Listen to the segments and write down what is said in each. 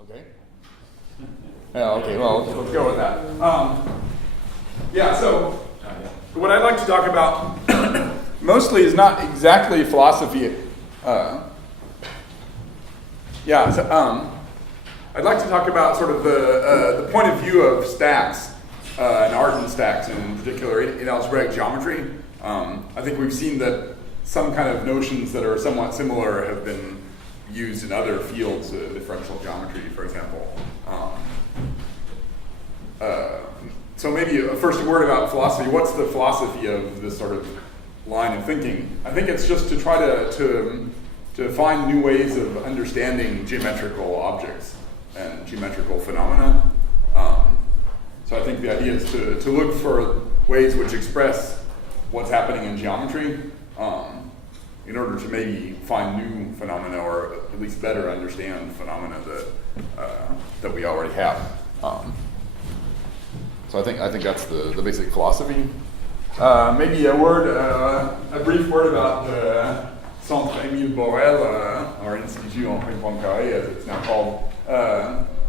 Okay. Yeah, okay, well, let's go with that. Yeah, so what I'd like to talk about mostly is not exactly philosophy. I'd like to talk about sort of the point of view of stacks, and Artin stacks in particular, in algebraic geometry. I think we've seen that some kind of notions that are somewhat similar have been used in other fields of differential geometry, for example. So maybe first a word about philosophy. What's the philosophy of this sort of line of thinking? I think it's just to try to find new ways of understanding geometrical objects and geometrical phenomena. So I think the idea is to look for ways which express what's happening in geometry in order to maybe find new phenomena, or at least better understand phenomena that we already have. So I think that's the basic philosophy. Maybe a brief word about Centre Émile Borel, or Institut Henri Poincaré, as it's now called.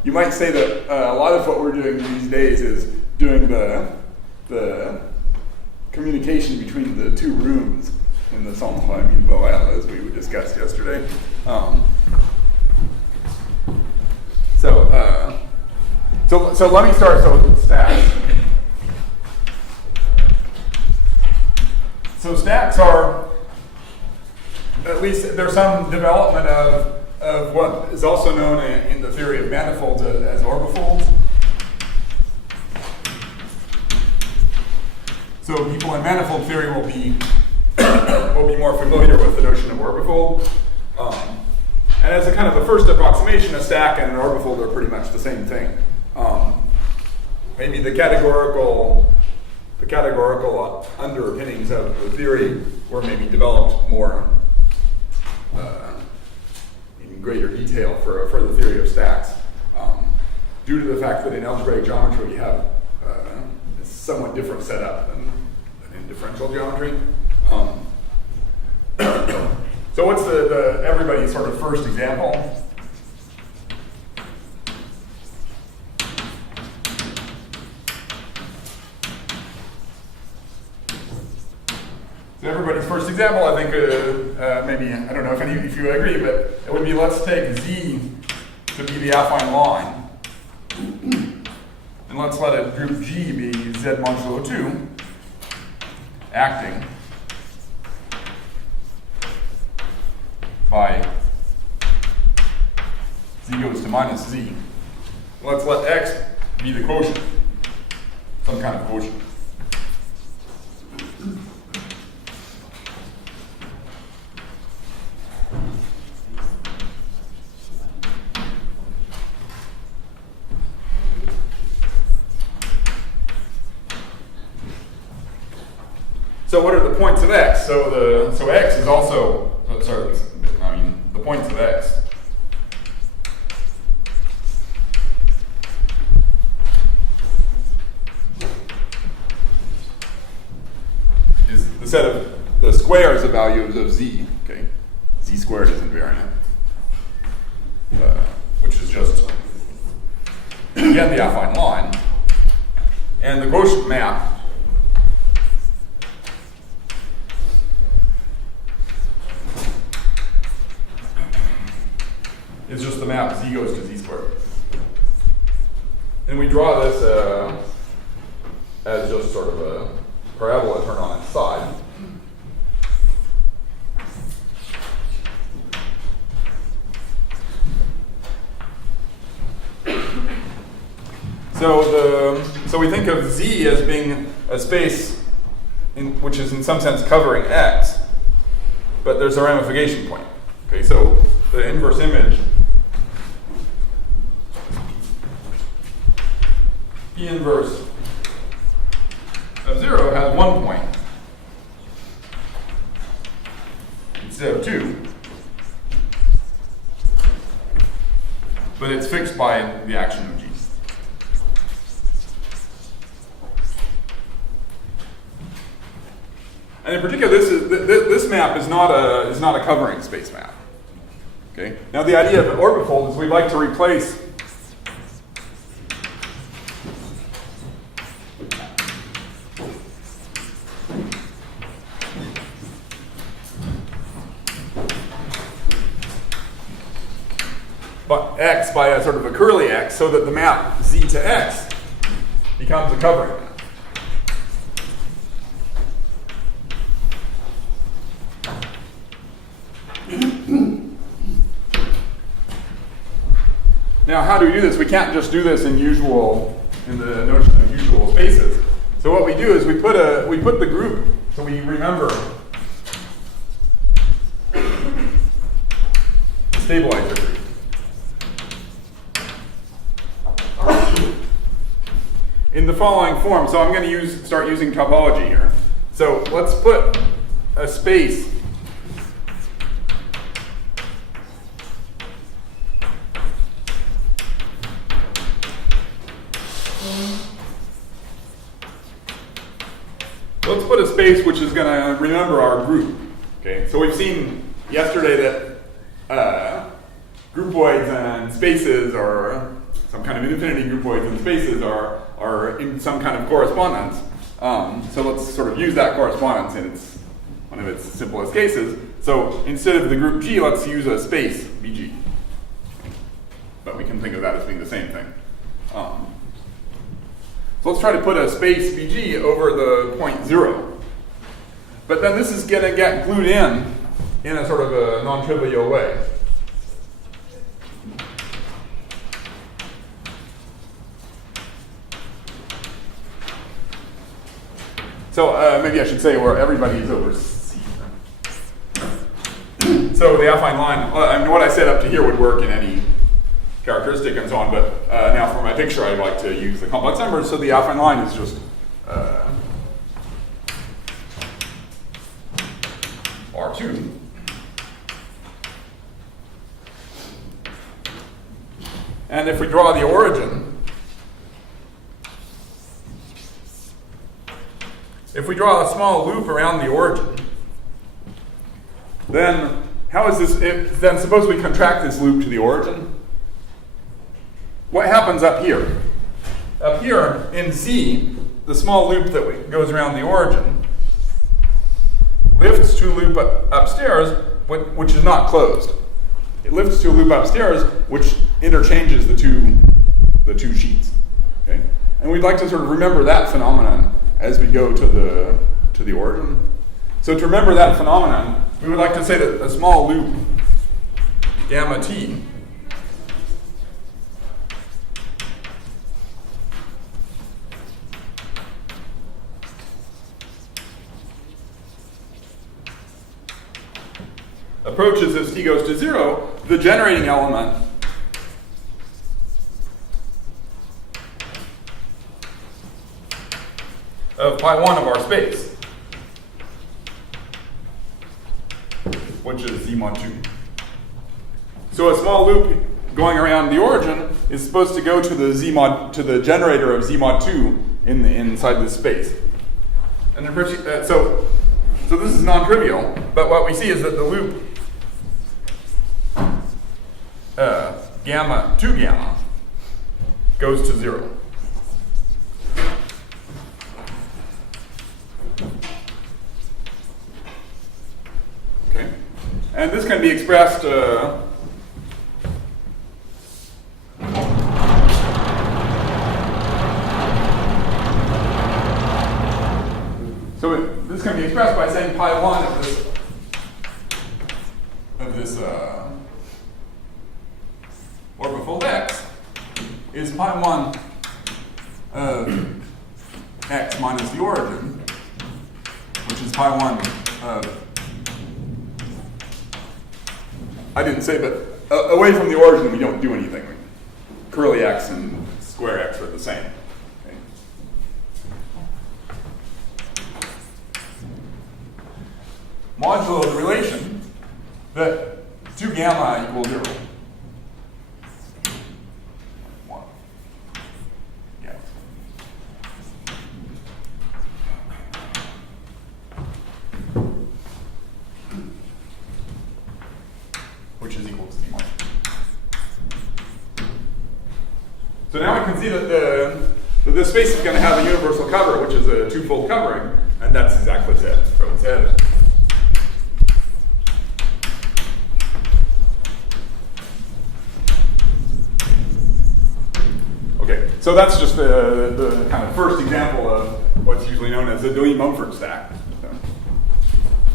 You might say that a lot of what we're doing these days is doing the communication between the two rooms in the Centre Émile Borel, as we discussed yesterday. So let me start with stacks. So stacks are, at least there's some development of what is also known in the theory of manifolds as orbifolds. So people in manifold theory will be more familiar with the notion of orbifold. And as a kind of a first approximation, a stack and an orbifold are pretty much the same thing. Maybe the categorical underpinnings of the theory were maybe developed more in greater detail for the theory of stacks, due to the fact that in algebraic geometry we have a somewhat different setup than in differential geometry. So what's the everybody's sort of first example? So everybody's first example, I think, maybe, I don't know if you agree, but it would be, let's take Z to be the affine line, and let's let it group G be Z modulo 2, acting by Z goes to minus Z. Let's let X be the quotient, some kind of quotient. So what are the points of X? So X is also, the points of X is the set of the squares of values of Z, okay? Z squared is invariant, which is just, again, the affine line. And the quotient map is just the map Z goes to Z squared. And we draw this as just sort of a parabola turned on its side. So we think of Z as being a space which is in some sense covering X, but there's a ramification point. Okay, so the inverse image P inverse of 0 has 1 point instead of 2, but it's fixed by the action of G. And in particular, this map is not a covering space map. Okay. Now the idea of an orbifold is we'd like to replace x by a sort of a curly x so that the map z to x becomes a covering map. Now, how do we do this? We can't just do this in the notion of usual spaces. So what we do is we put the group, so we remember the stabilizer group. In the following form, so I'm going to start using topology here. So let's put a space which is going to remember our group. Okay, so we've seen yesterday that groupoids and spaces, or some kind of infinity groupoids and spaces, are in some kind of correspondence. So let's sort of use that correspondence in one of its simplest cases. So instead of the group G, let's use a space BG. But we can think of that as being the same thing. So let's try to put a space BG over the point 0. But then this is going to get glued in a sort of a non-trivial way. So maybe I should say where everybody is over C. So the affine line, I mean, what I said up to here would work in any characteristic and so on, but now for my picture I'd like to use the complex numbers, so the affine line is just R2. And if we draw the origin, if we draw a small loop around the origin, then how is this, then suppose we contract this loop to the origin. What happens up here? Up here in Z, the small loop that goes around the origin lifts to a loop upstairs, which is not closed. It lifts to a loop upstairs, which interchanges the two sheets. Okay? And we'd like to sort of remember that phenomenon as we go to the origin. So to remember that phenomenon, we would like to say that a small loop, gamma t, approaches as t goes to 0, the generating element of pi 1 of our space, which is z mod 2. So a small loop going around the origin is supposed to go to the generator of z mod 2 inside this space. And so this is non-trivial, but what we see is that the loop gamma 2 gamma goes to 0. Okay, and this can be expressed this can be expressed by saying pi 1 of this orbifold x is pi 1 of x minus the origin, which is pi 1 of, I didn't say, but away from the origin we don't do anything. Curly x and square x are the same. Okay. Modulo the relation that 2 gamma equals 0. Which is equal to t1. So now we can see that this space is going to have a universal cover, which is a two-fold covering, and that's exactly what it said. so that's just the kind of first example of what's usually known as a Deligne-Mumford stack. So.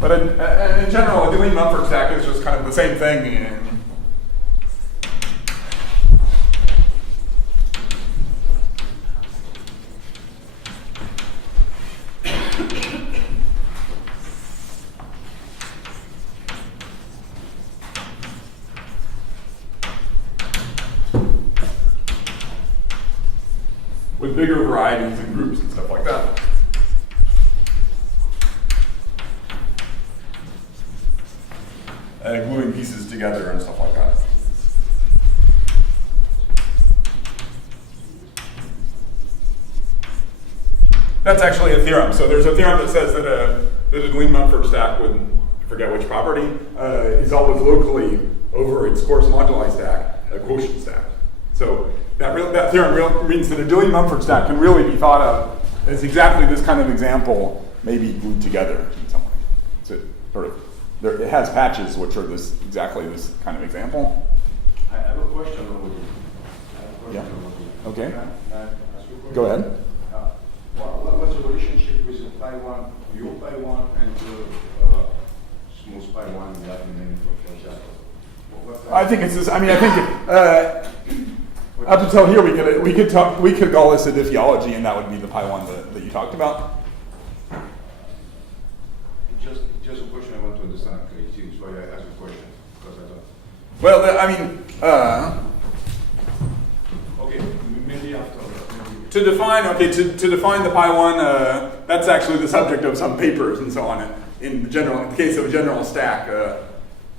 But in general, a Deligne-Mumford stack is just kind of the same thing. With bigger varieties and groups and stuff like that. Gluing pieces together and stuff like that. That's actually a theorem. So there's a theorem that says that a Deligne-Mumford stack with, I forget which property, is always locally over its coarse moduli stack, a quotient stack. So that theorem means that a Deligne-Mumford stack can really be thought of as exactly this kind of example, maybe glued together in some way. So it has patches which are exactly this kind of example. I have a question over here. Okay. Can I ask you a question? Go ahead. What's the relationship with the pi 1, your pi 1, and the smooth pi 1 we have in many examples? I think it's this. I mean, I think up until here we could call this a diffeology, and that would be the pi 1 that you talked about. Just a question I want to understand. Okay, so I ask a question because I don't. Well, I mean. Okay, maybe after. To define the pi 1, that's actually the subject of some papers and so on. In the case of a general stack,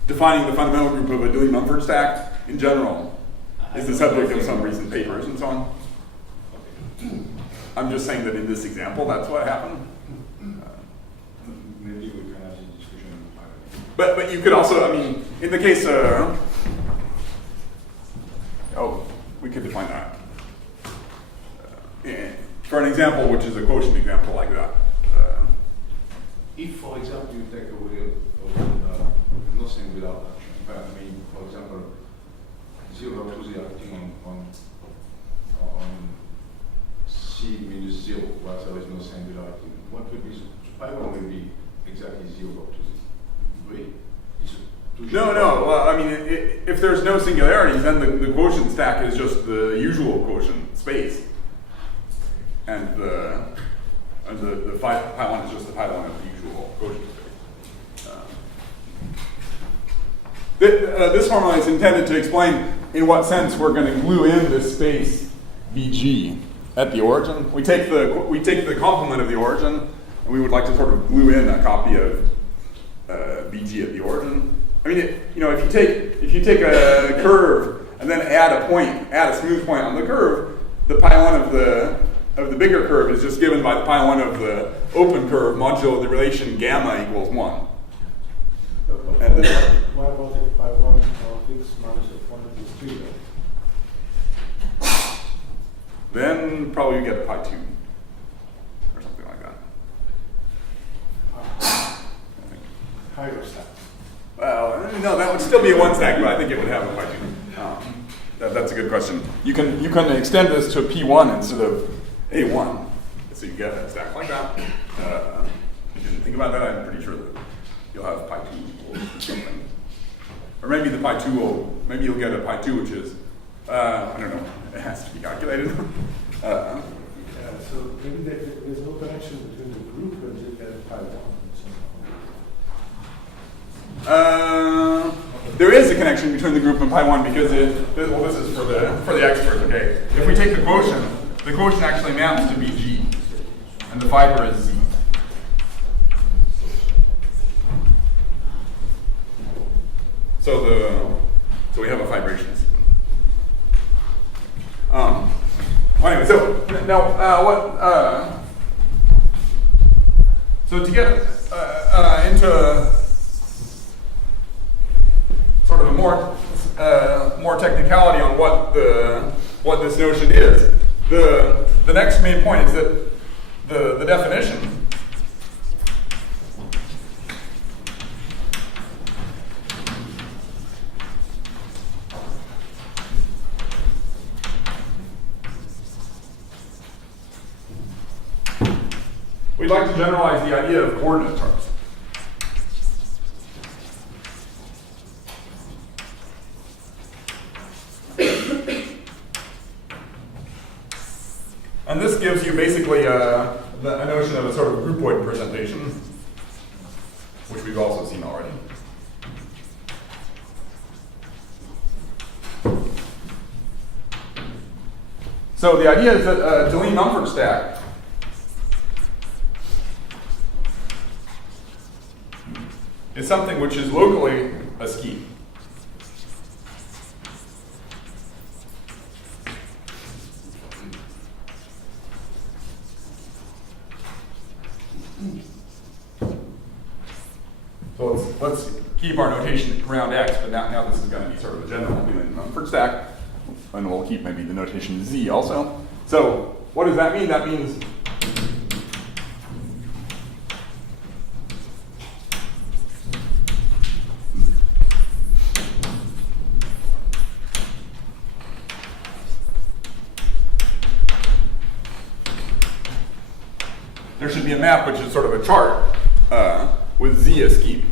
defining the fundamental group of a Deligne-Mumford stack in general is the subject of some recent papers and so on. I'm just saying that in this example, that's what happened. Maybe we can have a discussion. But you could also, I mean, in the case, we could define that. For an example, which is a quotient example like that. If, for example, you take away no singular action, I mean, for example, 0 to the acting on C minus 0, where there is no singularity, what would be pi 1 will be exactly 0 to the agree? No. Well, I mean, if there's no singularities, then the quotient stack is just the usual quotient space. And the pi 1 is just the pi 1 of the usual quotient space. This formula is intended to explain in what sense we're going to glue in this space Bg at the origin. We take the complement of the origin, and we would like to sort of glue in a copy of Bg at the origin. I mean, if you take a curve and then add a smooth point on the curve, the pi 1 of the bigger curve is just given by the pi 1 of the open curve modulo the relation gamma equals 1. And what about if pi 1 of x minus f1 is 3 then? Then probably you get pi 2 or something like that. Higher stack. Well, no, that would still be a 1 stack, but I think it would have a pi 2. That's a good question. You can extend this to P1 instead of A1, so you get a stack like that. If you didn't think about that, I'm pretty sure that you'll have pi 2 or something. Or maybe the pi 2 maybe you'll get a pi 2 which is, I don't know, it has to be calculated. So maybe there's no connection between the group and pi 1. There is a connection between the group and pi 1 because this is for the experts, okay? If we take the quotient actually amounts to Bg, and the fiber is Z. So we have a fibration sequence. Anyway, so now so to get into sort of a more technicality on what this notion is. The next main point is that the definition generalize the idea of coordinate terms. And this gives you basically a notion of a sort of groupoid presentation, which we've also seen already. So the idea is that a Deligne-Mumford stack is something which is locally a scheme. So let's keep our notation around X, but now this is going to be sort of a general Deligne-Mumford stack. And we'll keep maybe the notation Z also. So what does that mean? That means there should be a map which is sort of a chart with Z a scheme.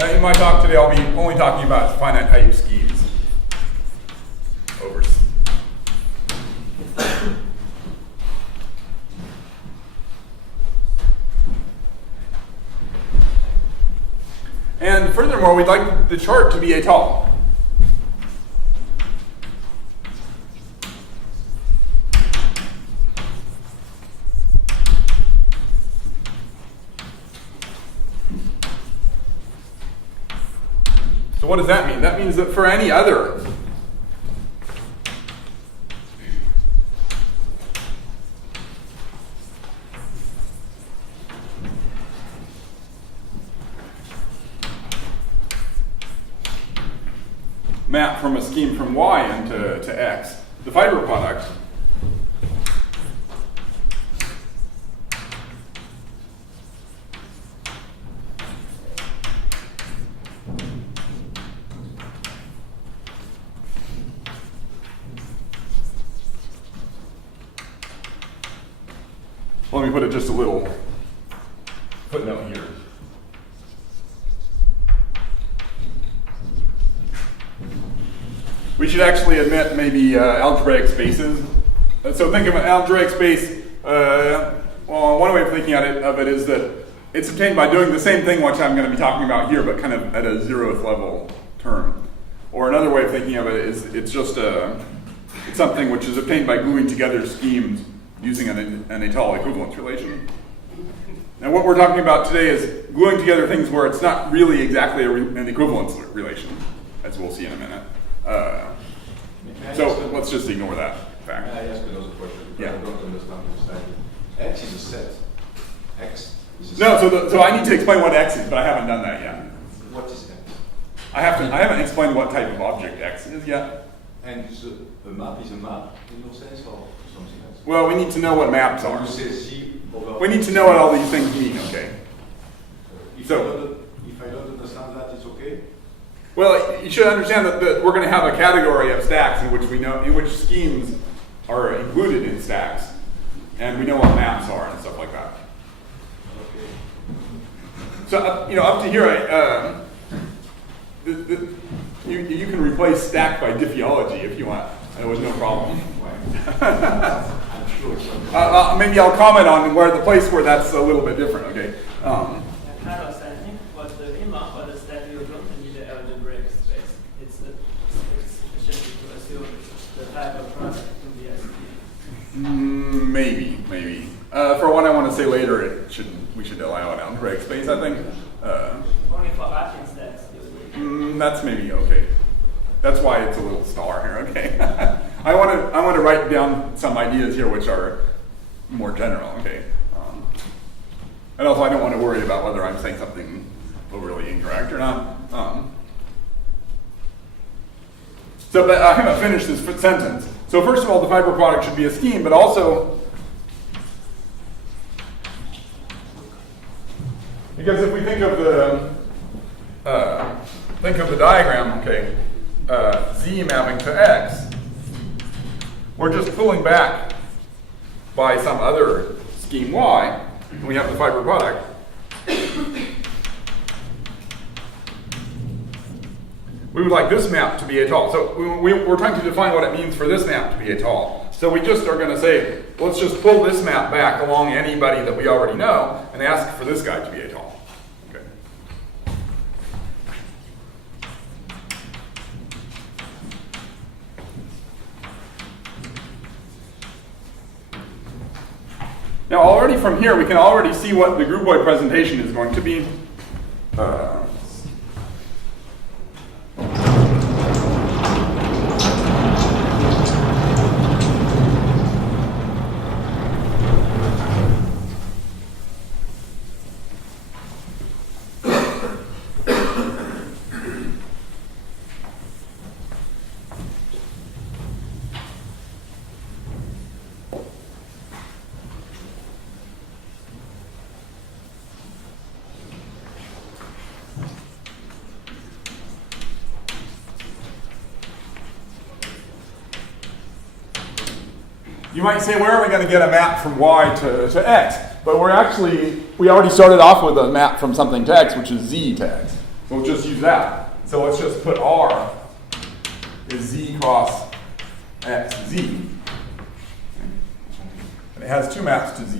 In my talk today, I'll be only talking about finite type schemes over C. And furthermore, we'd like the chart to be atal. So what does that mean? That means that for any other map from a scheme from Y into X, the fiber product let me put it just a little footnote here. We should actually admit maybe algebraic spaces. So think of an algebraic space, well, one way of thinking of it is that it's obtained by doing the same thing which I'm going to be talking about here, but kind of at a 0th level term. Or another way of thinking of it is it's just it's something which is obtained by gluing together schemes using an étale equivalence relation. Now what we're talking about today is gluing together things where it's not really exactly an equivalence relation, as we'll see in a minute. So let's just ignore that fact. May I ask another question? Yeah. I don't understand exactly. X is a set. X is a set. No, so I need to explain what X is, but I haven't done that yet. What is X? I haven't explained what type of object X is yet. And a map is a map in your sense or something else? Well, we need to know what maps So are. you say Z over. We need to know what all these things mean, okay? If I don't understand that, it's okay? Well, you should understand that we're going to have a category of stacks in which schemes are included in stacks, and we know what maps are and stuff like that. Okay. So up to here, you can replace stack by diffeology if you want. There was no problem. I'm sure. Maybe I'll comment on the place where that's a little bit different. Okay. Carlos, I think what the lemma for the stack you don't need the algebraic space. It's sufficient to assume the type of product to be a scheme. Maybe. For what I want to say later, we should allow an algebraic space, I think. Only for Artin stacks. That's maybe okay. That's why it's a little star here, okay? I want to write down some ideas here which are more general, okay? And also I don't want to worry about whether I'm saying something overly incorrect or not. But I haven't finished this sentence. So first of all, the fiber product should be a scheme, but also, because if we think of the diagram, okay, Z mapping to X, we're just pulling back by some other scheme Y, and we have the fiber product. We would like this map to be étale. So we're trying to define what it means for this map to be étale. So we just are going to say, let's just pull this map back along anybody that we already know and ask for this guy to be étale. Okay. Now already from here, we can already see what the groupoid presentation is going to be. You might say, where are we going to get a map from Y to X? But we already started off with a map from something to X, which is Z to X. We'll just use that. So let's just put R is Z cross X, Z. And it has two maps to Z.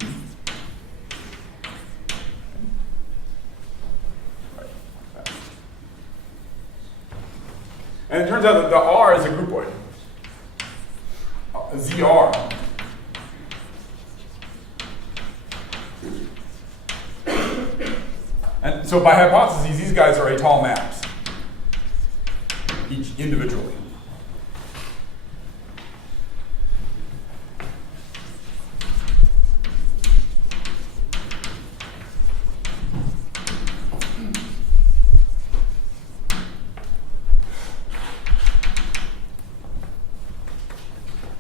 And it turns out that the R is a groupoid. ZR. And so by hypotheses, these guys are étale maps, each individually.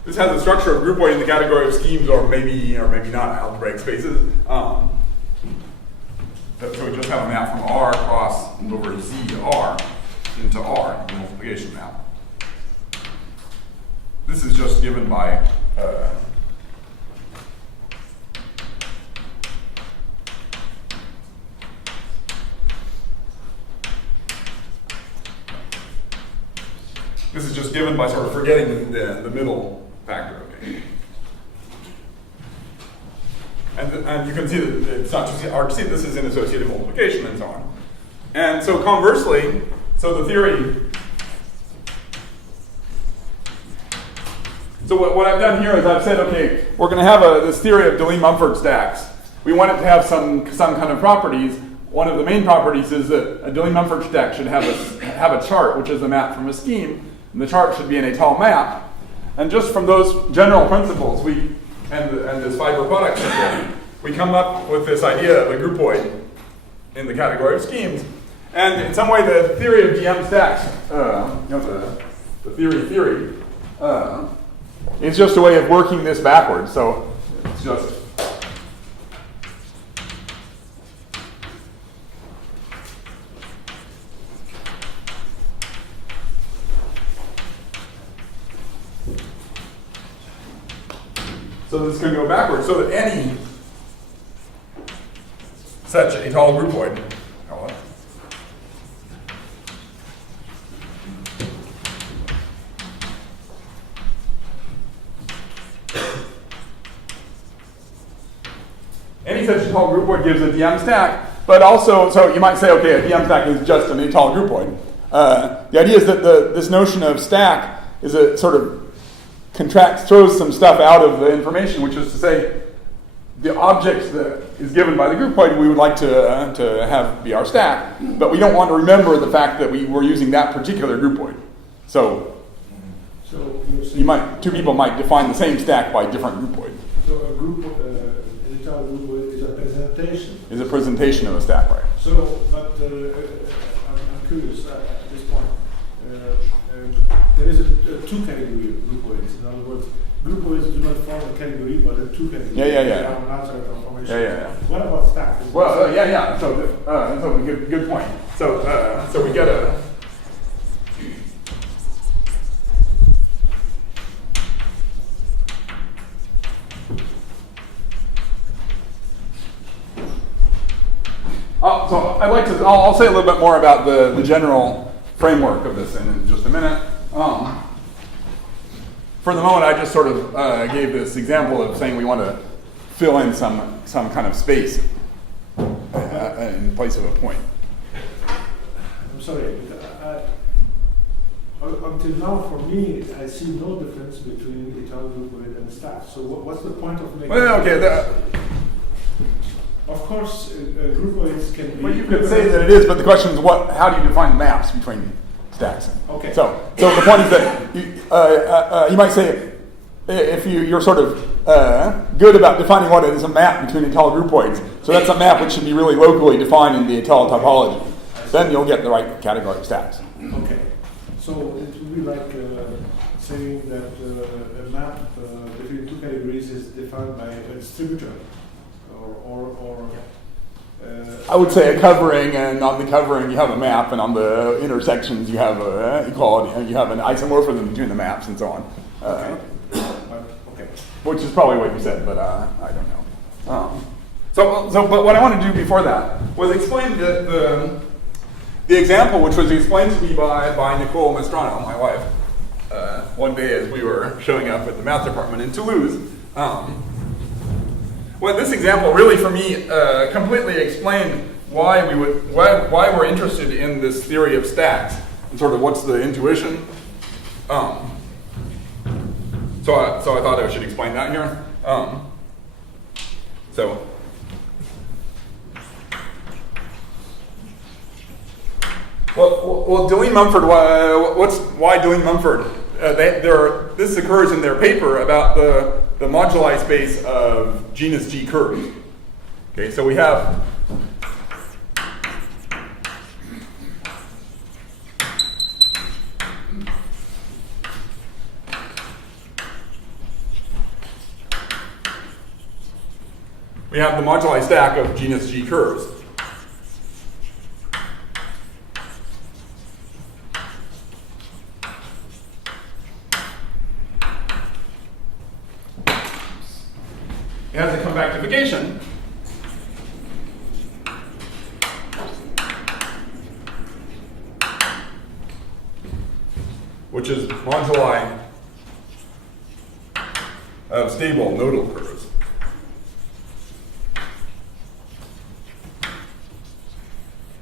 This has the structure of groupoid in the category of schemes, or maybe not algebraic spaces. So we just have a map from R across over ZR into R, the multiplication map. This is just given by sort of forgetting the middle factor. Okay. And you can see that it's not just hard to see this is an associative multiplication and so on. And so conversely, so the theory, so what I've done here is I've said, okay, we're going to have this theory of Deligne-Mumford stacks. We want it to have some kind of properties. One of the main properties is that a Deligne-Mumford stack should have a chart, which is a map from a scheme, and the chart should be an étale map. And just from those general principles, and this fiber product symbol, we come up with this idea of a groupoid in the category of schemes. And in some way, the theory of DM stacks, the theory, is just a way of working this backwards. So it's just so this can go backwards, so that any such étale groupoid, any such étale groupoid gives a DM stack, but also, so you might say, okay, a DM stack is just an étale groupoid. The idea is that this notion of stack is a sort of throws some stuff out of the information, which is to say, the object that is given by the groupoid we would like to have be our stack, but we don't want to remember the fact that we're using that particular groupoid. So two people might define the same stack by different groupoid. So a group, étale groupoid is a presentation. Is a presentation of a stack, right? So, but I'm curious at this point. There is a two-category groupoids. In other words, groupoids do not form a category, but a two categories. Yeah. They have an outside transformation. Yeah. What about stack? Well, yeah. So good point. So we get a. So I'd like to, I'll say a little bit more about the general framework of this in just a minute. For the moment, I just sort of gave this example of saying we want to fill in some kind of space in place of a point. I'm sorry, until now, for me, I see no difference between eternal groupoid and staff. So what's the point of making? Well, okay. Of course, groupoids can be. Well, you could say that it is, but the question is, how do you define maps between stacks? Okay. So the point is that you might say, if you're sort of good about defining what is a map between Étale groupoids, so that's a map which should be really locally defined in the Étale topology. Then you'll get the right category of stacks. Okay. So it would be like saying that a map between two categories is defined by a distributor, or I would say a covering, and on the covering you have a map, and on the intersections you have equality, and you have an isomorphism between the maps, and so on. Okay. Which is probably what you said, but I don't know. But what I want to do before that was explain the example, which was explained to me by Nicole Mestrano, my wife, one day as we were showing up at the math department in Toulouse. Well, this example really, for me, completely explained why we're interested in this theory of stacks and sort of what's the intuition. So I thought I should explain that here. Well, Deligne-Mumford. Why Deligne-Mumford? This occurs in their paper about the moduli space of genus G curves. Okay, so we have the moduli stack of genus G curves. It has a convectivication. Which is moduli of stable nodal curves.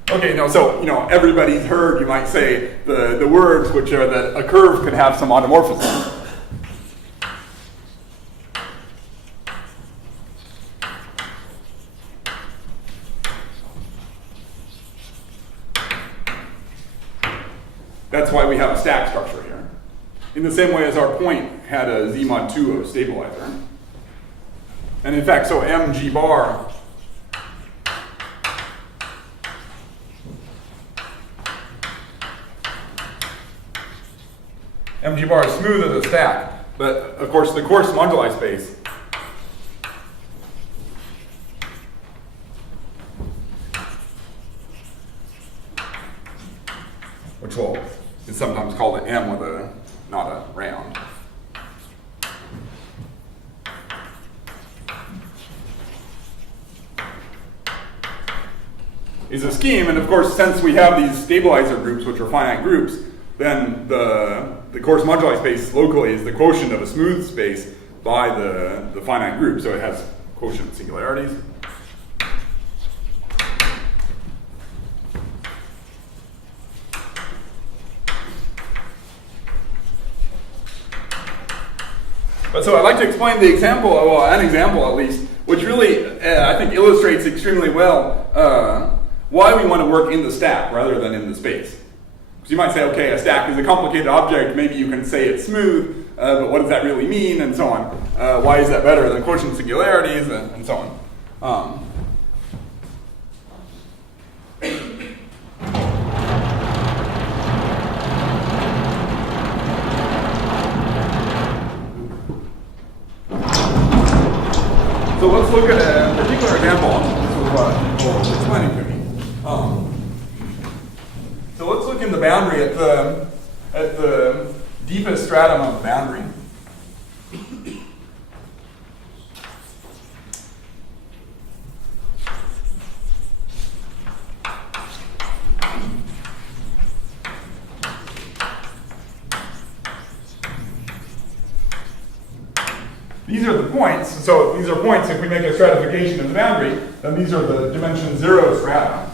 Okay, so everybody's heard, you might say, the words which are that a curve could have some automorphism. That's why we have a stack structure here. In the same way as our point had a Z mod 2 of stabilizer. And in fact, so mg bar is smooth as a stack, but of course the coarse moduli space which is sometimes called an M with not a round. Is a scheme, and of course, since we have these stabilizer groups, which are finite groups, then the coarse moduli space locally is the quotient of a smooth space by the finite group, so it has quotient singularities. But so I'd like to explain the example, well, an example at least, which really, I think, illustrates extremely well why we want to work in the stack rather than in the space. Because you might say, okay, a stack is a complicated object, maybe you can say it's smooth, but what does that really mean, and so on. Why is that better than quotient singularities, and so on. So let's look at a particular example. This is what Nicole was explaining to me. So let's look in the boundary at the deepest stratum of the boundary. these are the points. So these are points, if we make a stratification of the boundary, then these are the dimension 0 strata.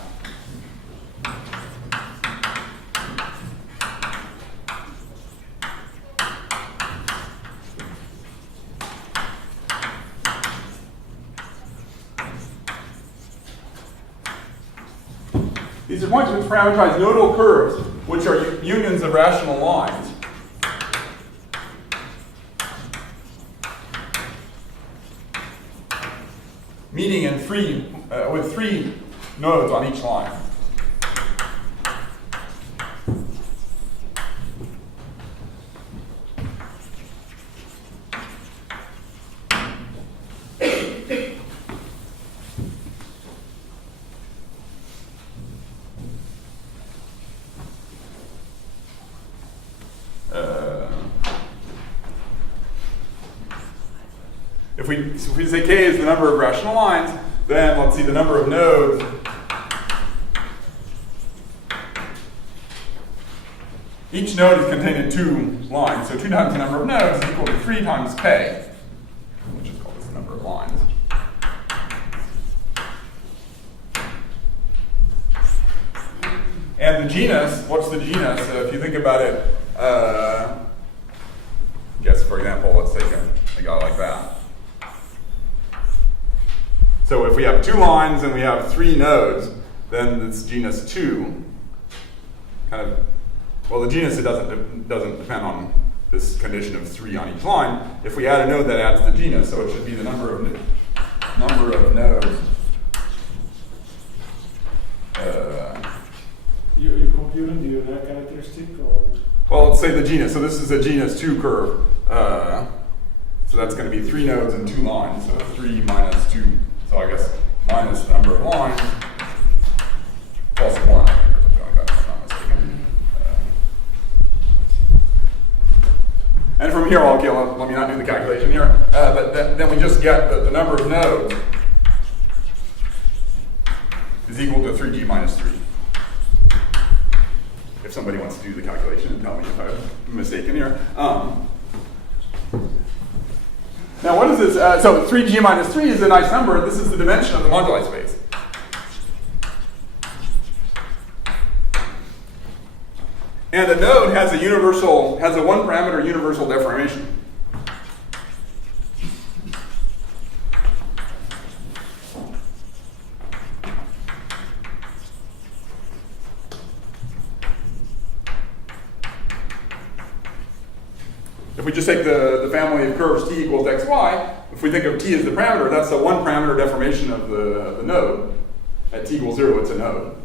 These are points which parameterize nodal curves, which are unions of rational lines. Meeting in with three nodes on each line. If we say k is the number of rational lines, then let's see the number of nodes. Each node is contained in 2 lines, so 2 times the number of nodes is equal to 3 times k, which is called the number of lines. And the genus, what's the genus? If you think about it, guess for example, let's take a guy like that. So if we have 2 lines and we have 3 nodes, then it's genus 2. Well, the genus, it doesn't depend on this condition of 3 on each line. If we add a node, that adds the genus, so it should be the number of nodes. You're computing the Euler characteristic, or? Well, let's say the genus. So this is a genus 2 curve. So that's going to be 3 nodes and 2 lines. So 3 minus 2. So I guess minus the number of lines plus 1, I think, or something like that, if I'm not mistaken. And from here, okay, let me not do the calculation here. But then we just get that the number of nodes is equal to 3g minus 3. If somebody wants to do the calculation and tell me if I'm mistaken here. Now what is this? So 3g minus 3 is a nice number. This is the dimension of the moduli space. And a node has a 1-parameter universal deformation. If we just take the family of curves t equals xy, if we think of t as the parameter, that's a 1-parameter deformation of the node. At t equals 0, it's a node.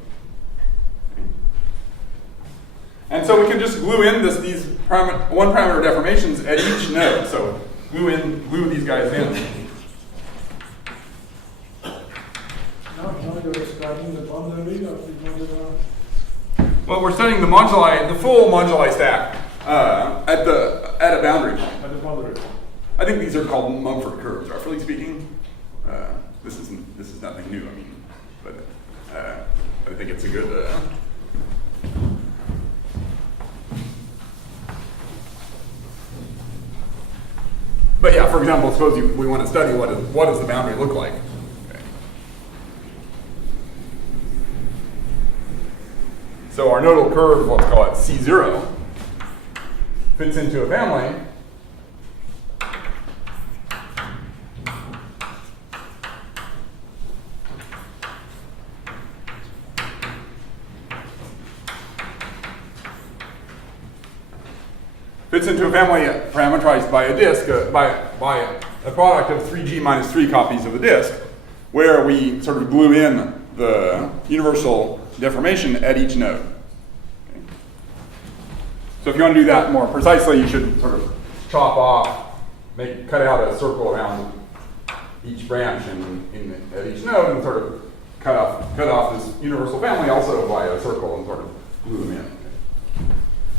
And so we can just glue in these 1-parameter deformations at each node. So glue these guys in. Now you're describing the boundary of the moduli. Well, we're studying the full moduli stack at a boundary point. At the boundary point. I think these are called Mumford curves, roughly speaking. This is nothing new, I mean, but I think it's a good. But yeah, for example, suppose we want to study what does the boundary look like. Okay. So our nodal curve, let's call it C0, fits into a family. Fits into a family parameterized by a disk, by a product of 3g minus 3 copies of the disk, where we sort of glue in the universal deformation at each node. Okay. So if you want to do that more precisely, you should sort of chop off, cut out a circle around each branch at each node, and sort of cut off this universal family also by a circle and sort of glue them in. Okay.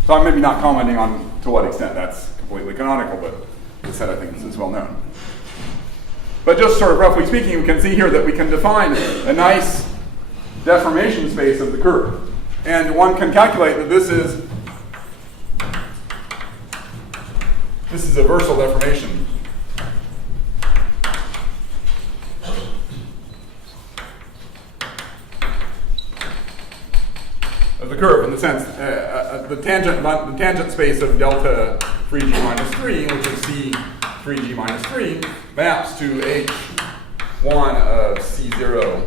So I'm maybe not commenting on to what extent that's completely canonical, but as I said, I think this is well known. But just sort of roughly speaking, we can see here that we can define a nice deformation space of the curve. And one can calculate that this is a versal deformation curve in the sense the tangent space of delta 3g minus 3, which is c 3g minus 3, maps to h1 of c0,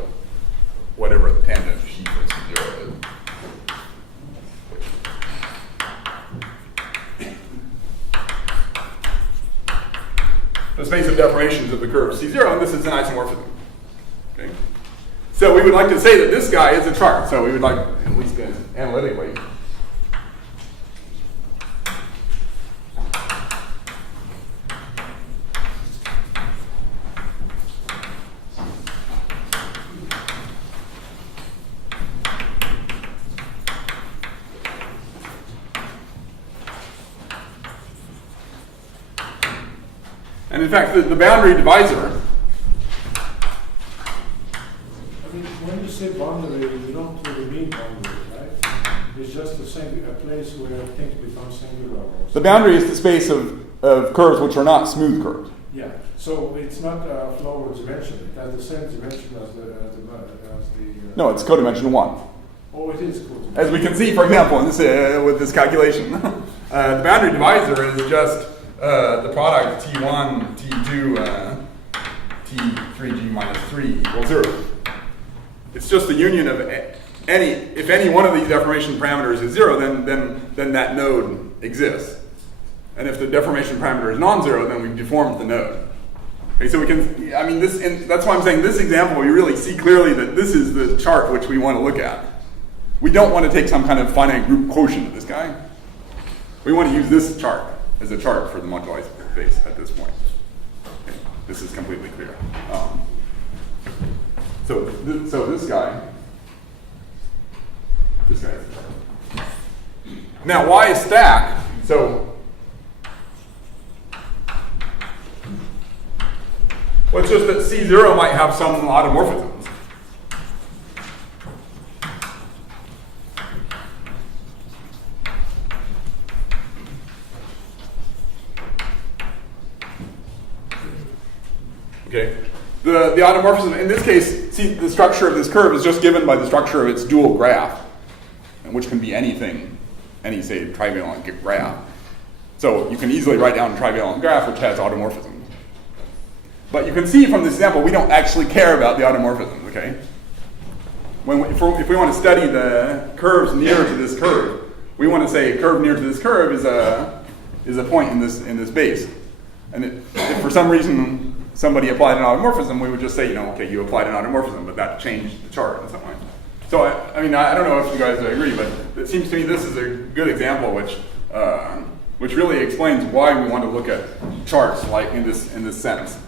whatever the tangent sheet for c0 is. The space of deformations of the curve C0, and this is an isomorphism. Okay? So we would like to say that this guy is a chart. So we would like, at least analytically, and in fact, the boundary divisor. I mean, when you say boundary, you don't really mean boundary, right? It's just a place where things become singular. The boundary is the space of curves which are not smooth curves. Yeah. So it's not a flow dimension. It has the same dimension as the No, it's codimension 1. Oh, it is codimension. As we can see, for example, in this, with this calculation, the boundary divisor is just the product T1, T2, T3G minus 3 equals 0. It's just the union of if any one of these deformation parameters is 0, then that node exists. And if the deformation parameter is non-zero, then we've deformed the node. Okay, so we can, I mean, that's why I'm saying this example, we really see clearly that this is the chart which we want to look at. We don't want to take some kind of finite group quotient of this guy. We want to use this chart as a chart for the moduli space at this point. Okay, this is completely clear. So this guy is the chart. Now, why is stack? So, well, it's just that C0 might have some automorphisms. Okay. The automorphism, in this case, see, the structure of this curve is just given by the structure of its dual graph, which can be anything, any, say, trivalent graph. So you can easily write down a trivalent graph which has automorphisms. But you can see from this example, we don't actually care about the automorphisms, okay? If we want to study the curves near to this curve, we want to say a curve near to this curve is a point in this base. And if for some reason somebody applied an automorphism, we would just say, okay, you applied an automorphism, but that changed the chart in some way. So I mean, I don't know if you guys agree, but it seems to me this is a good example which really explains why we want to look at charts like in this sense.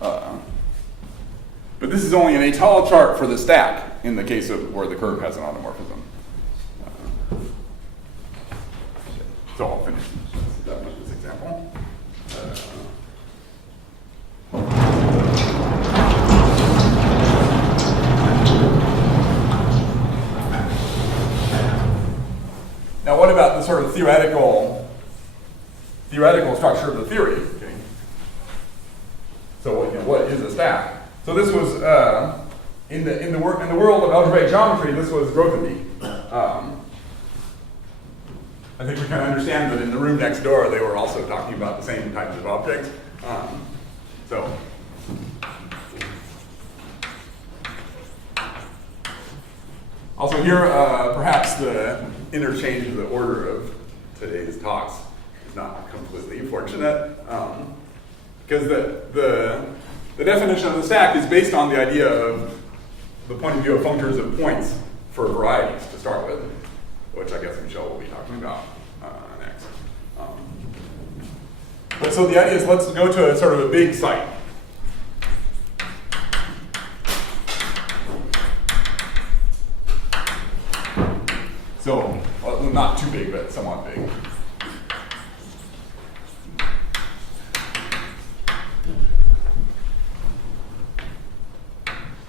But this is only an étale chart for the stack in the case of where the curve has an automorphism. So I'll finish with this example. Now, what about the sort of theoretical structure of the theory? Okay. So, what is a stack? So this was in the world of algebraic geometry. This was Grothendieck. I think we can understand that in the room next door, they were also talking about the same types of objects. Also here, perhaps the interchange of the order of today's talks is not completely fortunate, because the definition of the stack is based on the idea of the point of view of functors of points for varieties to start with, which I guess Michel will be talking about next. But so the idea is let's go to a sort of a big site. So, well, not too big, but somewhat big.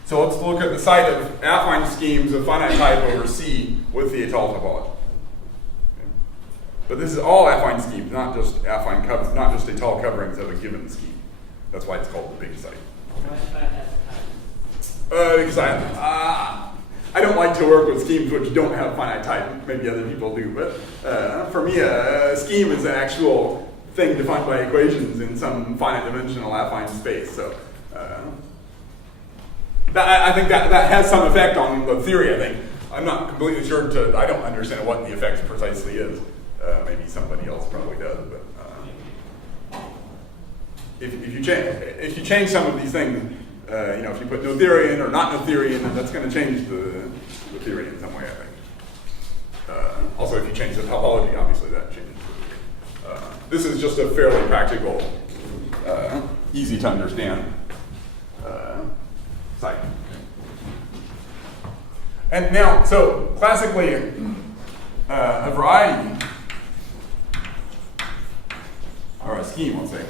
So let's look at the site of affine schemes of finite type over C with the étale topology. Okay. But this is all affine schemes, not just affine not just étale coverings of a given scheme. That's why it's called the big site. Why finite type? Because I don't like to work with schemes which don't have finite type. Maybe other people do, but for me, a scheme is an actual thing defined by equations in some finite dimensional affine space. So I think that has some effect on the theory, I think. I'm not completely sure I don't understand what the effect precisely is. Maybe somebody else probably does, but if you change some of these things, if you put Noetherian or not Noetherian, then that's going to change the theory in some way, I think. Also, if you change the topology, obviously that changes the theory. This is just a fairly practical, easy to understand site. And now, so classically, a variety, or a scheme, let's say,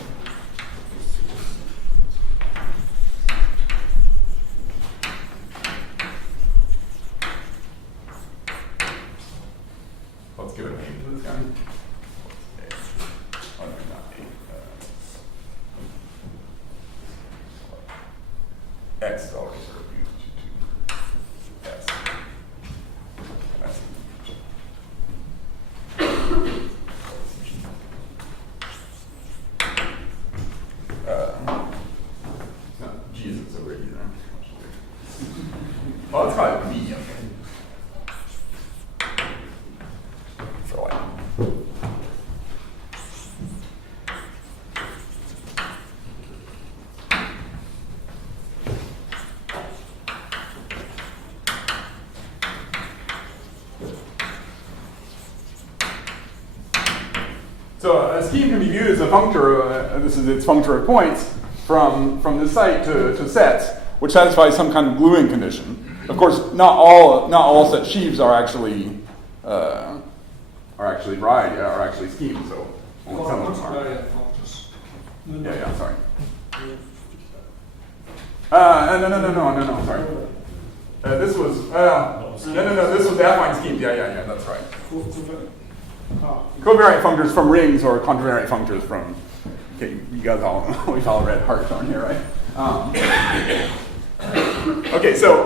let's give it a name to this guy. Oh, no, not A. X is already sort of used to S. G isn't so great either. Well, it's probably B, okay. For a while. So a scheme can be viewed as a functor, this is its functor of points, from this site to sets, which satisfies some kind of gluing condition. Of course, not all set sheaves are actually variety, are actually schemes. So only some of them are. Yeah, sorry. No, sorry. This was this was affine schemes. Yeah, that's right. Covariant functors from rings or contravariant functors from. Okay, you guys all know we've all read Hartshorne here, right? Okay, so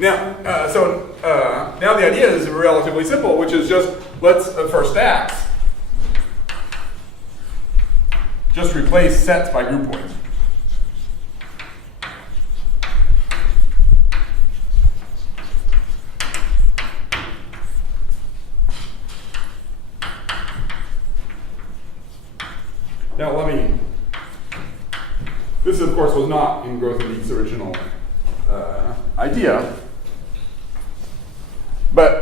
now the idea is relatively simple, which is just let's for stacks just replace sets by groupoids. Now this of course was not in Grothendieck's original idea, but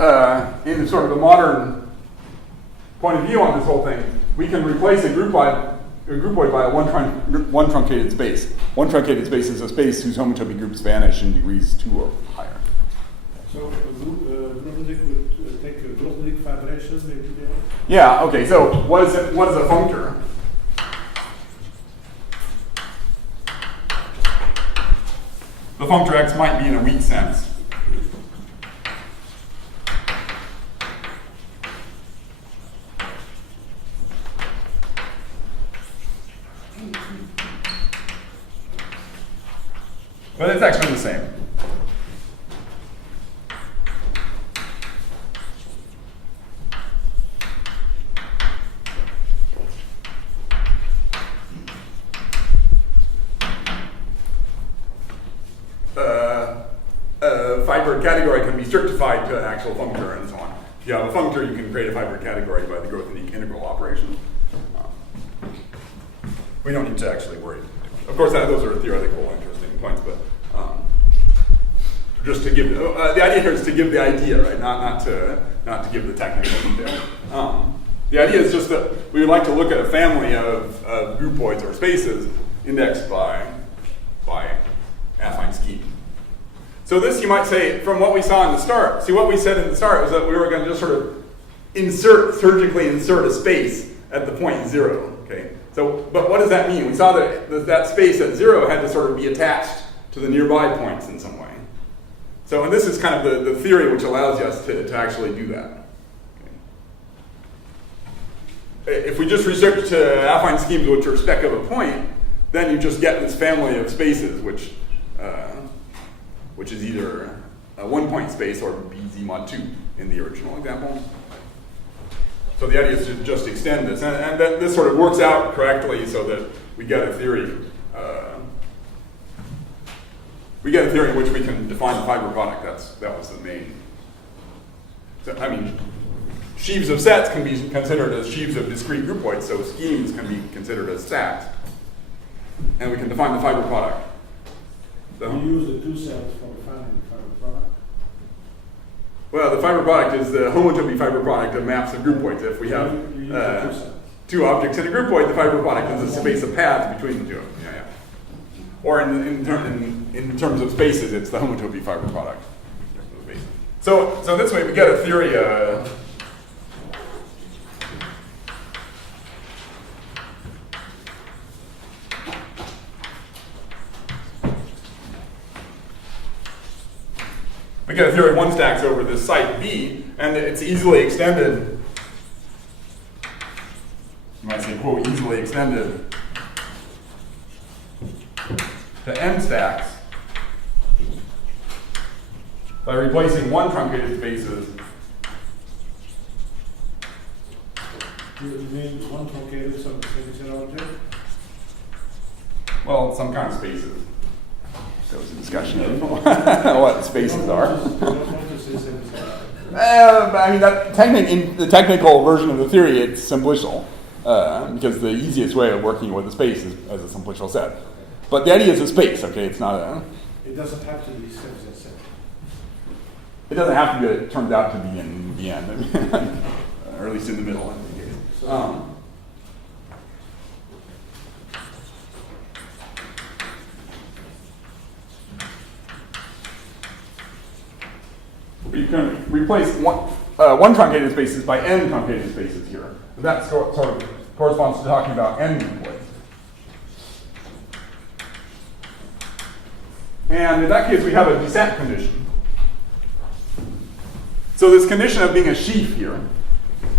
in sort of the modern point of view on this whole thing, we can replace a groupoid by one truncated space. One truncated space is a space whose homotopy groups vanish in degrees 2 or higher. So Grothendieck would take a Grothendieck vibration maybe there? Yeah, okay, so what is a functor? The functor x might be in a weak sense. But it's actually the same. Fibered category can be strictified to an actual functor and so on. If you have a functor, you can create a fibered category by the Grothendieck integral operation. We don't need to actually worry. Of course, those are theoretical, interesting points, but just to give the idea here is to give the idea, right? Not to give the technical detail. The idea is just that we would like to look at a family of groupoids or spaces indexed by affine scheme. So this, you might say, from what we saw in the start, see what we said in the start was that we were going to just sort of surgically insert a space at the point 0, okay? So, but what does that mean? We saw that space at 0 had to sort of be attached to the nearby points in some way. So, and this is kind of the theory which allows us to actually do that. Okay. If we just restrict to affine schemes which are spec of a point, then you just get this family of spaces which which is either a one-point space or BZ mod 2 in the original example. So the idea is to just extend this, and that this sort of works out correctly so that we get a theory. We get a theory in which we can define the fiber product. That was the main. So, I mean, sheaves of sets can be considered as sheaves of discrete groupoids, so schemes can be considered as stacks. And we can define the fiber product. So, You use the two cells for defining the fiber product. well, the fiber product is the homotopy fiber product of maps of groupoids. If we have You use the two cells. two objects in a groupoid, the fiber product is the space of paths between the two. Yeah, yeah. Or in terms of spaces, it's the homotopy fiber product. So this way we get a theory. We get a theory one stacks over this site B, and it's easily extended. You might say, quote, easily extended to n stacks by replacing one truncated spaces. You mean one truncated some physical object? Well, some kind of spaces. There was a discussion of what spaces are. I mean, in the technical version of the theory, it's simplicial, because the easiest way of working with a space is as a simplicial set. But the idea is a space, okay? It's not a... It doesn't have to be a set. It doesn't have to be, it turns out to be in the end, or at least in the middle in the case. You can replace one truncated spaces by n truncated spaces here. That sort of corresponds to talking about n groupoids. And in that case, we have a descent condition. So this condition of being a sheaf here,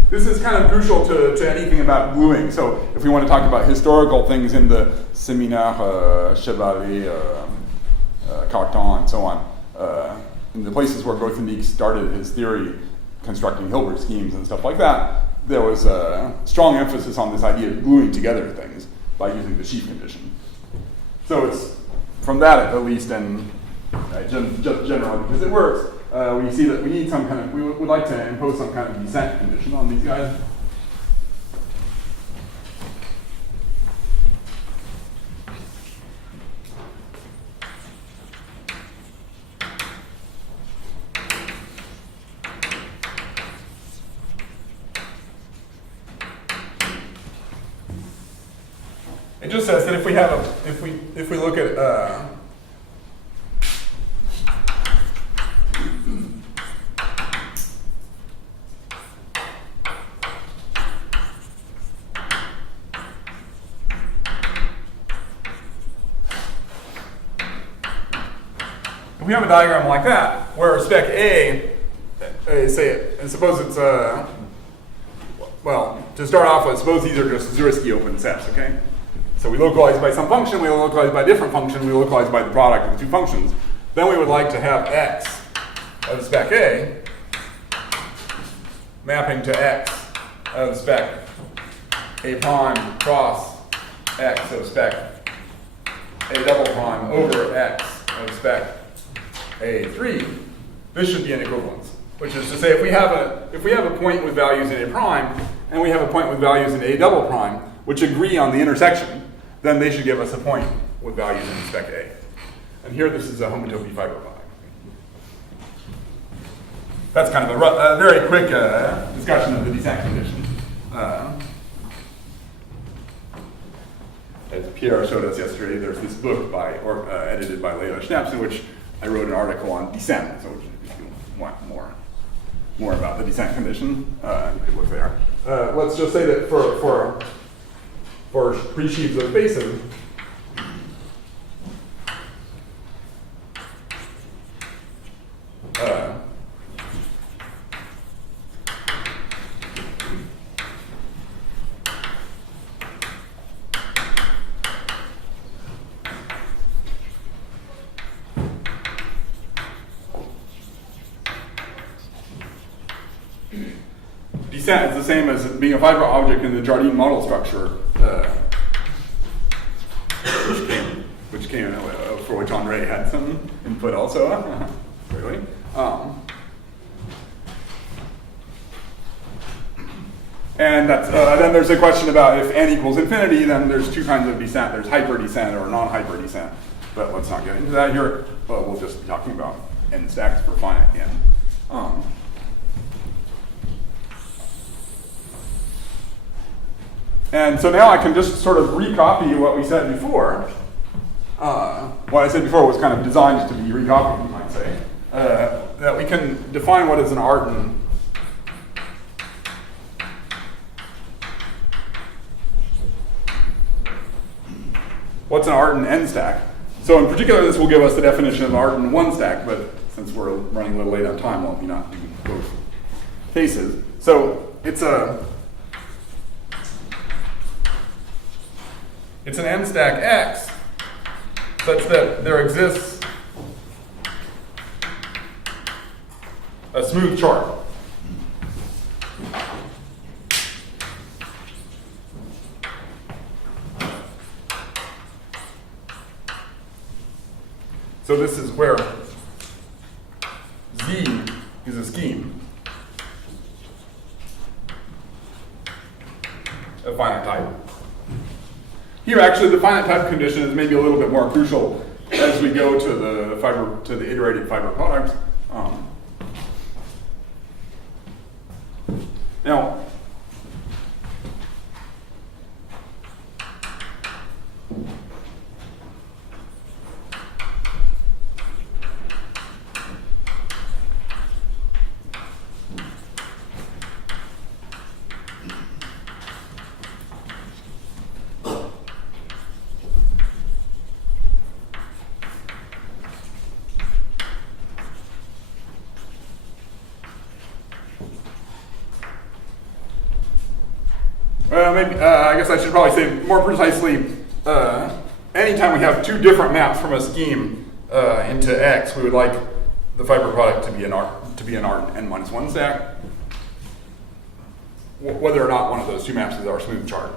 this is kind of crucial to anything about gluing. So if we want to talk about historical things in the Séminaire, Chevalier, Catren, and so on, in the places where Grothendieck started his theory, constructing Hilbert schemes and stuff like that, there was a strong emphasis on this idea of gluing together things by using the sheaf condition. So it's from that, at least, and just generally, because it works, we see that we need some kind of, we would like to impose some kind of descent condition on these guys. It just says that if we have a, if we look at if we have a diagram like that, where spec A, say, and suppose it's well, to start off with, suppose these are just Zariski open sets, okay? So we localize by some function, we localize by a different function, we localize by the product of the two functions. Then we would like to have x of spec A mapping to x of spec A prime cross x of spec A double prime over x of spec A3. This should be an equivalence, which is to say if we have a point with values in A prime and we have a point with values in A double prime, which agree on the intersection, then they should give us a point with values in spec A. And here this is a homotopy fiber product. That's kind of a very quick discussion of the descent condition. As Pierre showed us yesterday, there's this book edited by Leila Schnaps in which I wrote an article on descent. So if you want more about the descent condition, you could look there. Let's just say that for pre-sheaves of spaces, descent is the same as being a fiber object in the Jardine model structure, which came for which Henri had some input also. Really. And that's, then there's a question about if n equals infinity, then there's two kinds of descent. There's hyperdescent or non-hyper descent. But let's not get into that here. But we'll just be talking about n stacks for finite n. And so now I can just sort of recopy what we said before. What I said before was kind of designed to be recopied, you might say. That we can define what is an Artin. What's an Artin n stack? So in particular, this will give us the definition of an Artin 1 stack, but since we're running a little late on time, we'll not do both cases. So it's an n stack x such that there exists a smooth chart. So this is where Z is a scheme of finite type. Here, actually, the finite type condition is maybe a little bit more crucial as we go to the iterated fiber products. Now, I guess I should probably say more precisely, anytime we have two different maps from a scheme into X, we would like the fiber product to be an Artin n-1 stack, whether or not one of those two maps is our smooth chart.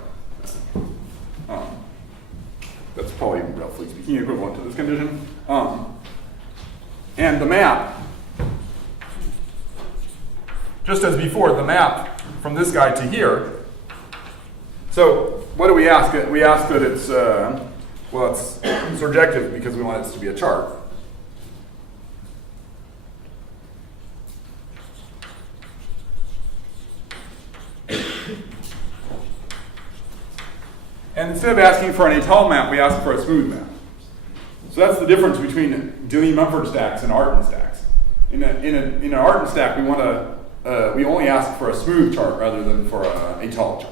That's probably, roughly speaking, equivalent to this condition. And the map, just as before, the map from this guy to here. So what do we ask? We ask that it's, well, it's surjective because we want it to be a chart. And instead of asking for an étale map, we ask for a smooth map. So that's the difference between Deligne-Mumford stacks and Artin stacks. In an Artin stack, we only ask for a smooth chart rather than for an étale chart.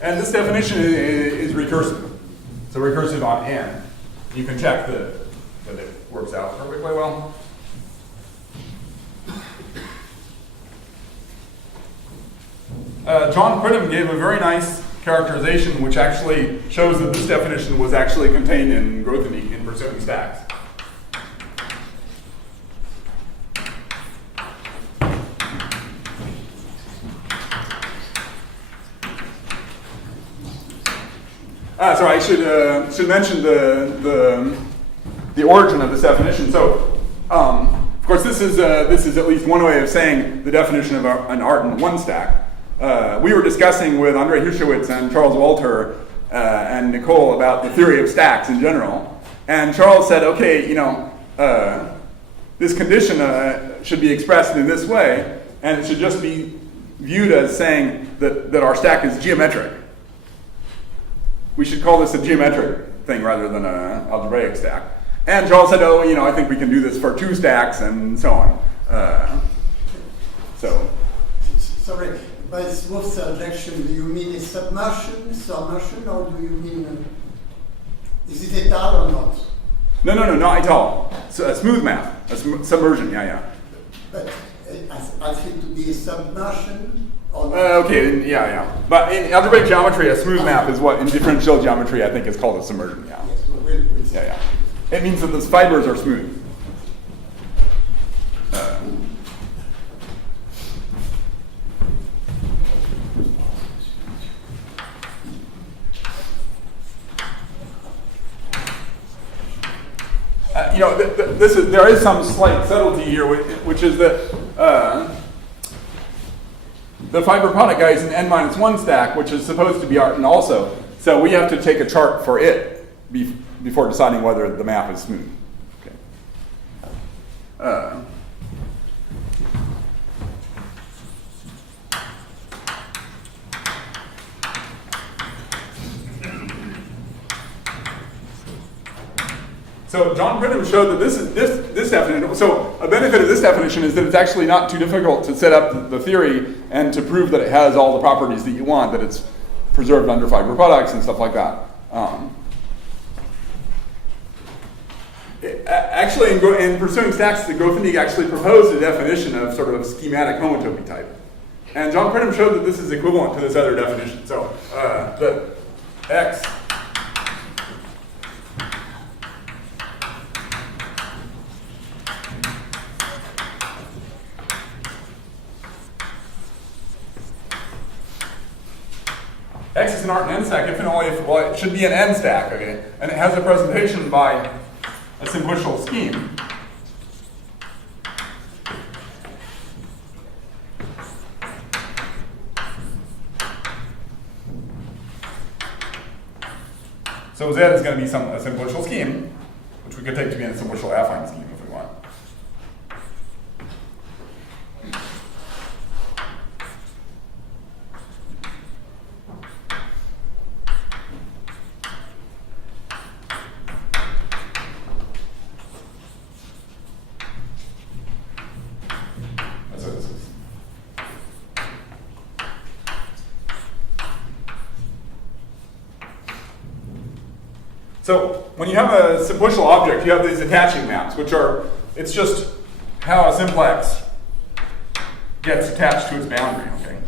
And this definition is recursive. So recursive on n. You can check that it works out perfectly well. John Pridham gave a very nice characterization which actually shows that this definition was actually contained in Grothendieck in Pursuing Stacks. Sorry, I should mention the origin of this definition. So, of course, this is at least one way of saying the definition of an Artin 1 stack. We were discussing with Andrei Hushewitz and Charles Walter and Nicole about the theory of stacks in general. And Charles said, okay, this condition should be expressed in this way, and it should just be viewed as saying that our stack is geometric. We should call this a geometric thing rather than an algebraic stack. And Charles said, oh, I think we can do this for 2 stacks and so on. Sorry, by smooth surjection, do you mean a submersion, or do you mean, is it étale or not? No, not étale. So a smooth map. Submersion, yeah. But has it to be a submersion? Or not? Okay, yeah. But in algebraic geometry, a smooth map is what in differential geometry I think is called a submersion, yeah. Yes, we'll see. Yeah. It means that the fibers are smooth. There is some slight subtlety here, which is that the fiber product guy is an n-1 stack, which is supposed to be Artin also. So we have to take a chart for it before deciding whether the map is smooth. Okay. So John Pridham showed that this definition. So a benefit of this definition is that it's actually not too difficult to set up the theory and to prove that it has all the properties that you want, that it's preserved under fiber products and stuff like that. Actually, in Pursuing Stacks, the Grothendieck actually proposed a definition of sort of a schematic homotopy type, and John Pridham showed that this is equivalent to this other definition. So the X. X is an Artin n stack if and only if, well, it should be an n stack, okay? And it has a presentation by a simplicial scheme. So Z is going to be a simplicial scheme, which we could take to be a simplicial affine scheme if we want. So when you have a simplicial object, you have these attaching maps, which are, it's just how a simplex gets attached to its boundary, okay?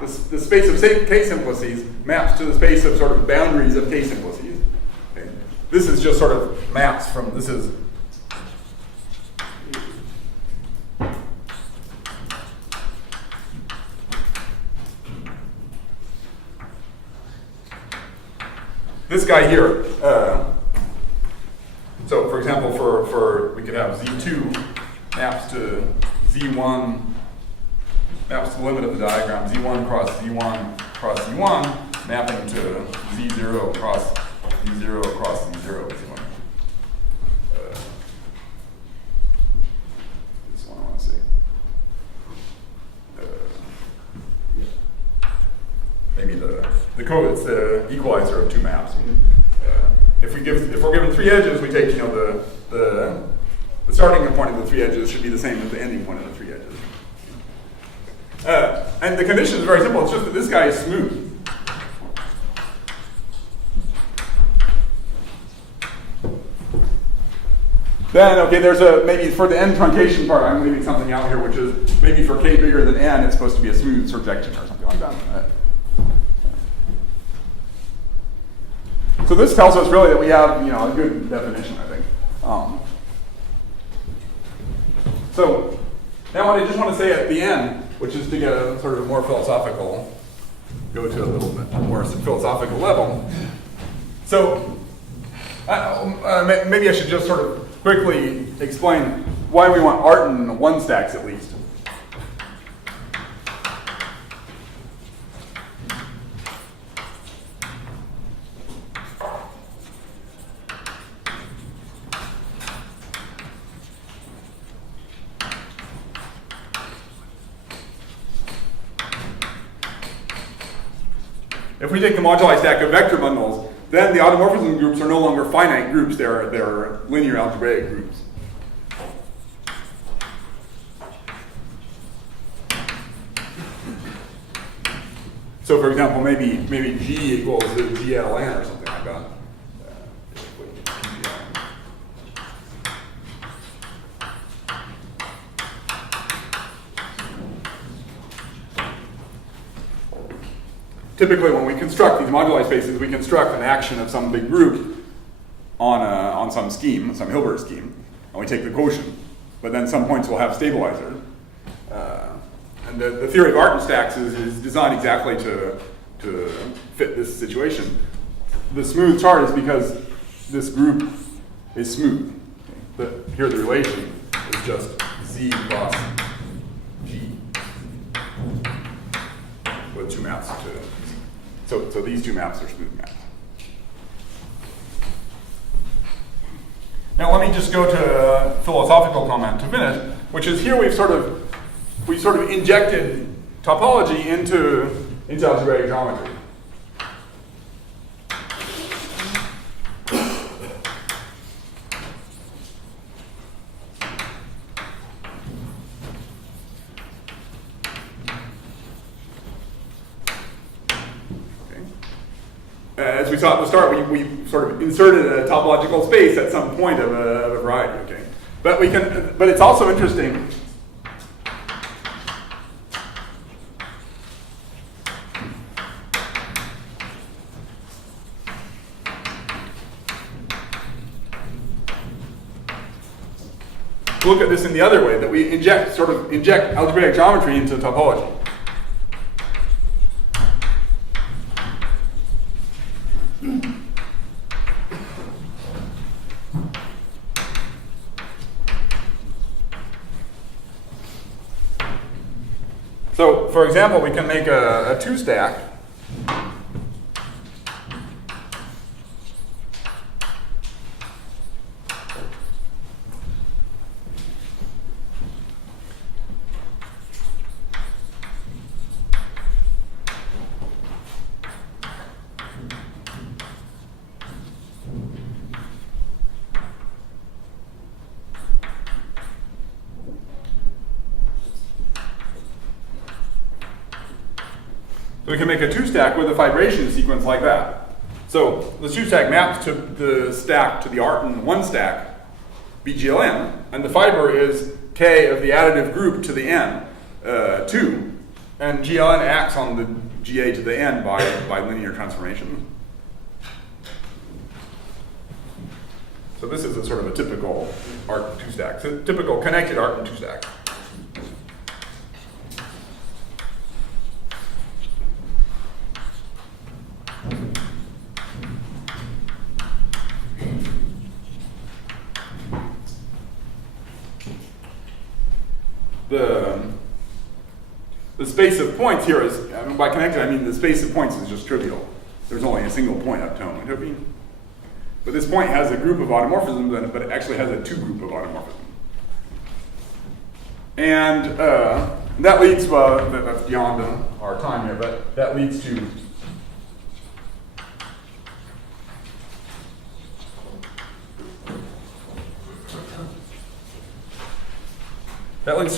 The space of k-simplices maps to the space of sort of boundaries of k-simplices. Okay? This is just sort of maps from, this is this guy here. So for example, for we could have Z2 maps to Z1, maps to the limit of the diagram, Z1 cross Z1 cross Z1, mapping to Z0 cross Z0 cross Z0, Z1. This one I want to see. Maybe the code, it's the equalizer of two maps. If we're given three edges, we take the starting point of the three edges should be the same as the ending point of the three edges. And the condition is very simple. It's just that this guy is smooth. Then, okay, there's maybe for the n truncation part, I'm leaving something out here, which is maybe for k bigger than n, it's supposed to be a smooth surjection or something like that. So this tells us really that we have, a good definition, I think. So now what I just want to say at the end, which is to get a sort of more philosophical, go to a little bit more philosophical level. So maybe I should just sort of quickly explain why we want Artin one stacks at least. If we take the moduli stack of vector bundles, then the automorphism groups are no longer finite groups, they're linear algebraic groups. So for example, maybe G equals GLN or something like that. typically when we construct these moduli spaces, we construct an action of some big group on some scheme, some Hilbert scheme, and we take the quotient. But then some points will have stabilizer. And the theory of Artin stacks is designed exactly to fit this situation. The smooth chart is because this group is smooth. Here the relation is just Z cross G with two maps to Z. So these two maps are smooth maps. Now let me just go to a philosophical comment to finish, which is here we've sort of injected topology into algebraic geometry. As we saw at the start, we sort of inserted a topological space at some point of a variety. Okay, but it's also interesting. Look at this in the other way, that we inject algebraic geometry into topology. So, for example, we can make a two-stack. We can make a two-stack with a fibration sequence like that. So the two-stack maps to the stack to the Artin one stack, BGLN, and the fiber is K of the additive group to the N, 2, and GLN acts on the GA to the N by linear transformation. So this is a sort of a typical Artin two-stack, so typical connected Artin two-stack. The space of points here is, by connected I mean the space of points is just trivial. There's only a single point uptone. But this point has a group of automorphisms, but it actually has a two-group of automorphisms. And that leads, that's beyond our time here, but that leads to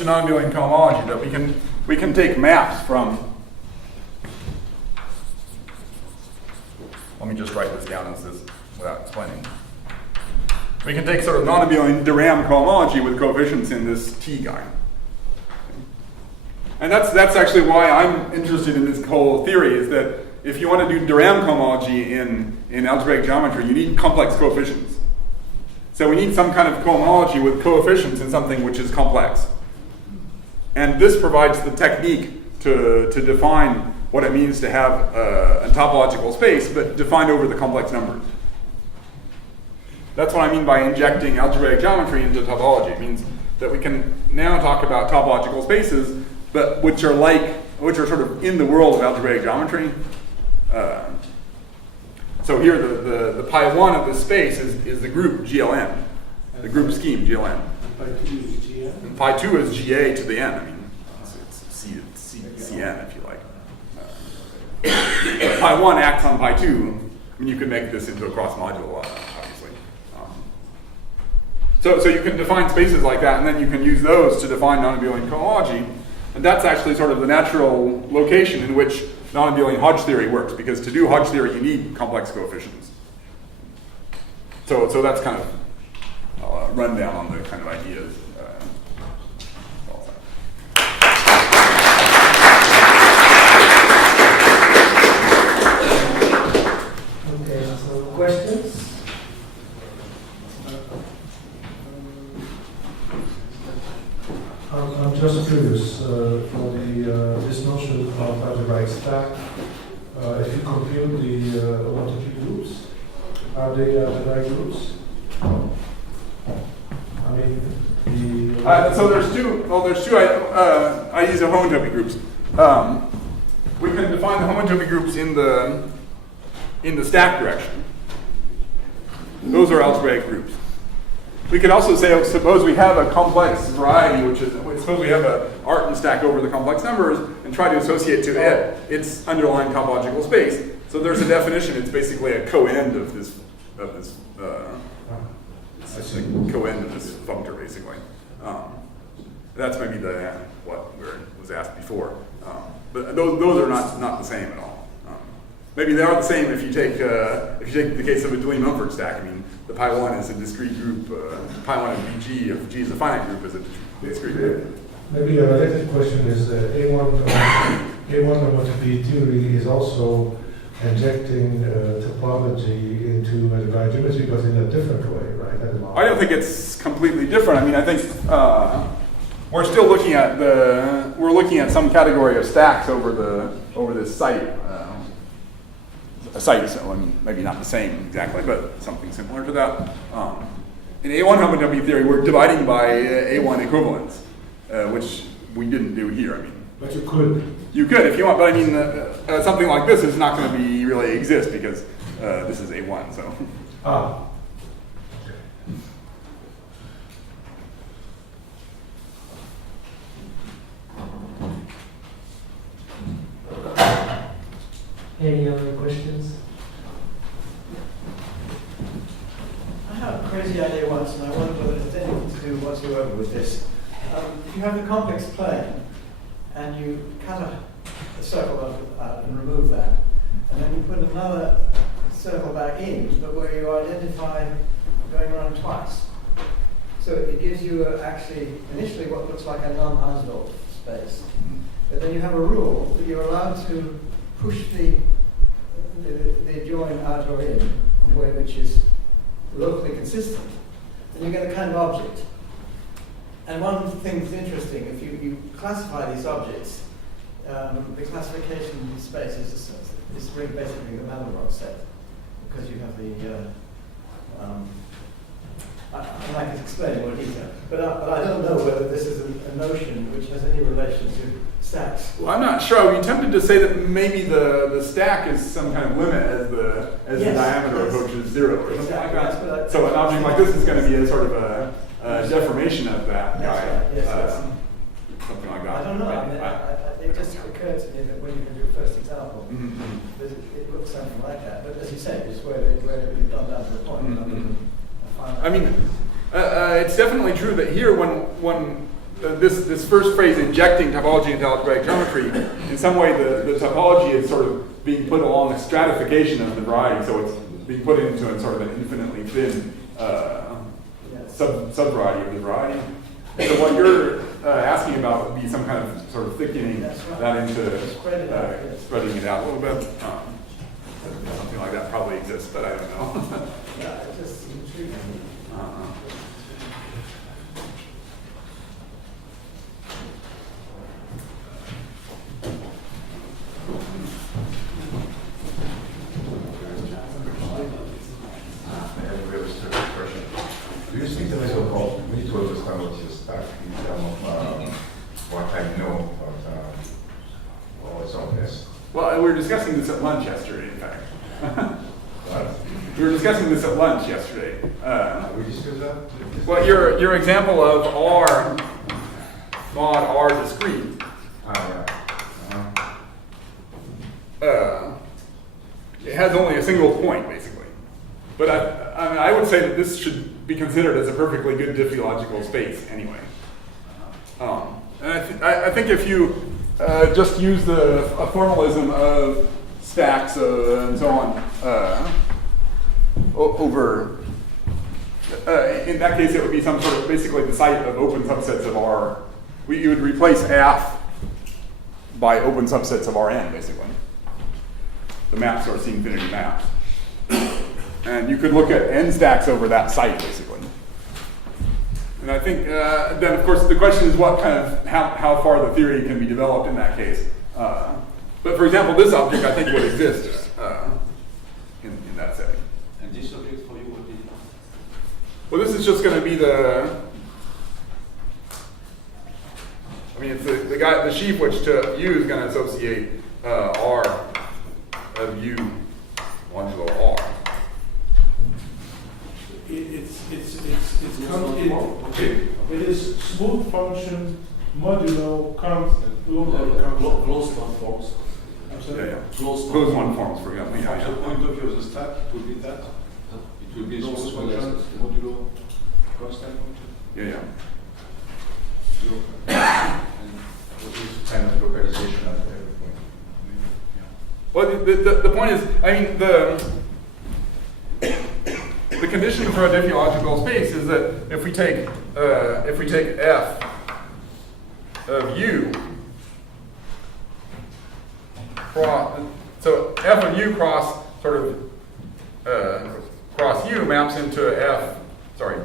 non-abelian cohomology, that we can take maps from. Let me just write this down as this without explaining. We can take sort of non-abelian de Rham cohomology with coefficients in this T guy. And that's actually why I'm interested in this whole theory, is that if you want to do de Rham cohomology in algebraic geometry, you need complex coefficients. So we need some kind of cohomology with coefficients in something which is complex. And this provides the technique to define what it means to have a topological space, but defined over the complex numbers. That's what I mean by injecting algebraic geometry into topology. It means that we can now talk about topological spaces, but which are sort of in the world of algebraic geometry. So here, the pi 1 of this space is the group GLN, the group scheme GLN. And pi 2 is GA to the N. I mean, it's CN if you like. Pi 1 acts on pi 2. I mean, you could make this into a cross module, obviously. So you can define spaces like that, and then you can use those to define non-abelian cohomology. And that's actually sort of the natural location in which non-abelian Hodge theory works, because to do Hodge theory, you need complex coefficients. So that's kind of a rundown on the kind of ideas. I'm just curious, for this notion of algebraic stack, if you compute the homotopy groups, are they algebraic groups? I mean, so there's two. Well, there's two. I use the homotopy groups. We can define the homotopy groups in the stack direction. Those are algebraic groups. We could also say, suppose we have a complex variety, suppose we have an Artin stack over the complex numbers, and try to associate to it its underlying topological space. So there's a definition. It's basically a co-end of this. It's a co-end of this functor, basically. That's maybe what was asked before. But those are not the same at all. Maybe they are the same if you take the case of a Deligne-Mumford stack. I mean, the pi1 is a discrete group. Pi1 of G, if G is a finite group, is a discrete group. Maybe a related question is A1 homotopy theory is also injecting topology into algebraic geometry, but in a different way, right? I don't think it's completely different. I mean, I think we're still looking at some category of stacks over this site. A site, so I mean, maybe not the same exactly, but something similar to that. In A1 homotopy theory, we're dividing by A1 equivalents, which we didn't do here. I mean, but you could. You could if you want, but I mean, something like this is not going to be really exist because this is A1. So. Any other questions? I had a crazy idea once, and I wonder whether it has anything to do whatsoever with this. If you have the complex plane, and you cut a circle out and remove that, and then you put another circle back in, but where you identify going around twice. So it gives you actually initially what looks like a non-Hausdorff space. But then you have a rule that you're allowed to push the join out or in a way which is locally consistent, and you get a kind of object. And one thing that's interesting, if you classify these objects, the classification space is basically the Laboratoire set, because you have the I can explain in more detail, but I don't know whether this is a notion which has any relation to stacks. Well, I'm not sure. I would be tempted to say that maybe the stack is some kind of limit as the diameter approaches zero or something like that. So an object like this is going to be a sort of a deformation of that guy. Yes, something like that. I don't know. I mean, it just occurred to me that when you did your first example, it looks something like that. But as you say, it's where you've gone down to the point. I mean, it's definitely true that here, when this first phrase, injecting topology into algebraic geometry, in some way the topology is sort of being put along a stratification of the variety, so it's being put into a sort of an infinitely thin sub-variety of the variety. So what you're asking about would be some kind of sort of thickening that into spreading it out a little bit. Something like that probably exists, but I don't know. Yeah, it just intrigued me. Do you think there is a problem? We need to understand what is stack in terms of what I know, but it's obvious. Well, we were discussing this at lunch yesterday, in fact. What? We were discussing this at lunch yesterday. We discussed that? Well, your example of R, mod R discrete. It has only a single point, basically. But I would say that this should be considered as a perfectly good diffeological space anyway. And I think if you just use a formalism of stacks and so on over, in that case it would be some sort of basically the site of open subsets of R. You would replace F by open subsets of Rn, basically. The maps are C-infinity maps. And you could look at n stacks over that site, basically. And I think then, of course, the question is what kind of how far the theory can be developed in that case. But for example, this object I think would exist in that setting. And this object for you, what is it? Well, this is just going to be the. I mean, it's the sheaf which to U is going to associate R of U modulo R. It is smooth function modulo constant, local constant. Closed one forms. Yeah, yeah. Closed Closed one forms, for example. From Yeah, the yeah. point of view of the stack, it will be that. It will be No, smooth so function yes. modulo constant function. Yeah, yeah. And what is kind of localization at every point? Well, the point is, I mean, the condition for a diffeological space is that if we take f of U cross, so f of U cross sort of cross U maps into f. Sorry.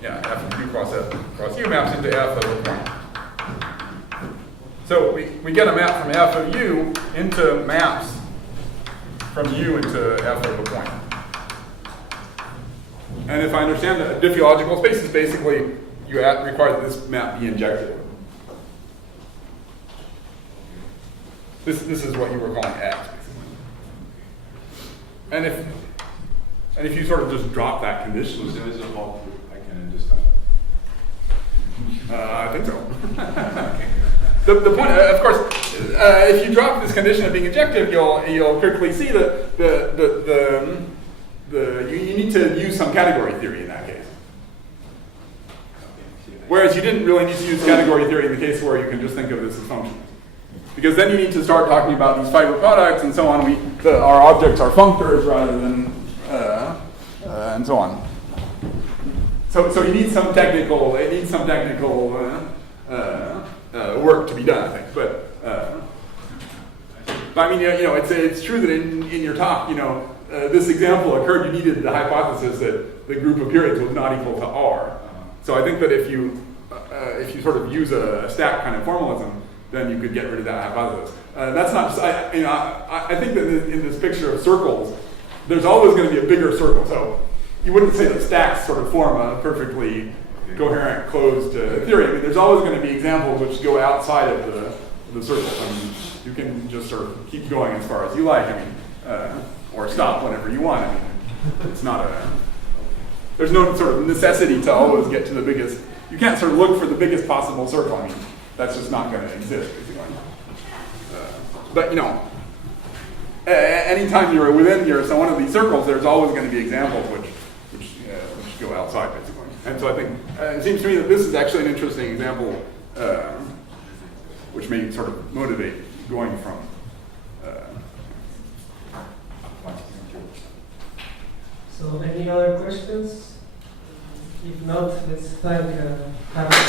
Yeah, f of U cross U maps into f of a point. So we get a map from f of U into maps from U into f of a point. And if I understand that a diffeological space is basically, you require that this map be injected. This is what you were calling X, basically. And if you sort of just drop that So condition, there is a hop, I can understand. I think so. The point, of course, if you drop this condition of being injective, you'll quickly see that you need to use some category theory in that case. Whereas you didn't really need to use category theory in the case where you can just think of this as functions. Because then you need to start talking about these fiber products and so on. Our objects are functors rather than, and so on. So you need some technical, work to be done, I think. But I mean, it's true that in your talk, this example occurred. You needed the hypothesis that the group of periods was not equal to R. So I think that if you sort of use a stack kind of formalism, then you could get rid of that hypothesis. That's not just, I think that in this picture of circles, there's always going to be a bigger circle. So you wouldn't say that stacks sort of form a perfectly coherent closed theory. I mean, there's always going to be examples which go outside of the circle. I mean, you can just sort of keep going as far as you like. I mean, or stop whenever you want. I mean, it's not there's no sort of necessity to always get to the biggest. You can't sort of look for the biggest possible circle. I mean, that's just not going to exist, basically. But anytime you're within one of these circles, there's always going to be examples which go outside, basically. And so I think it seems to me that this is actually an interesting example, which may sort of motivate going from. So any other questions? If not, let's thank Henri.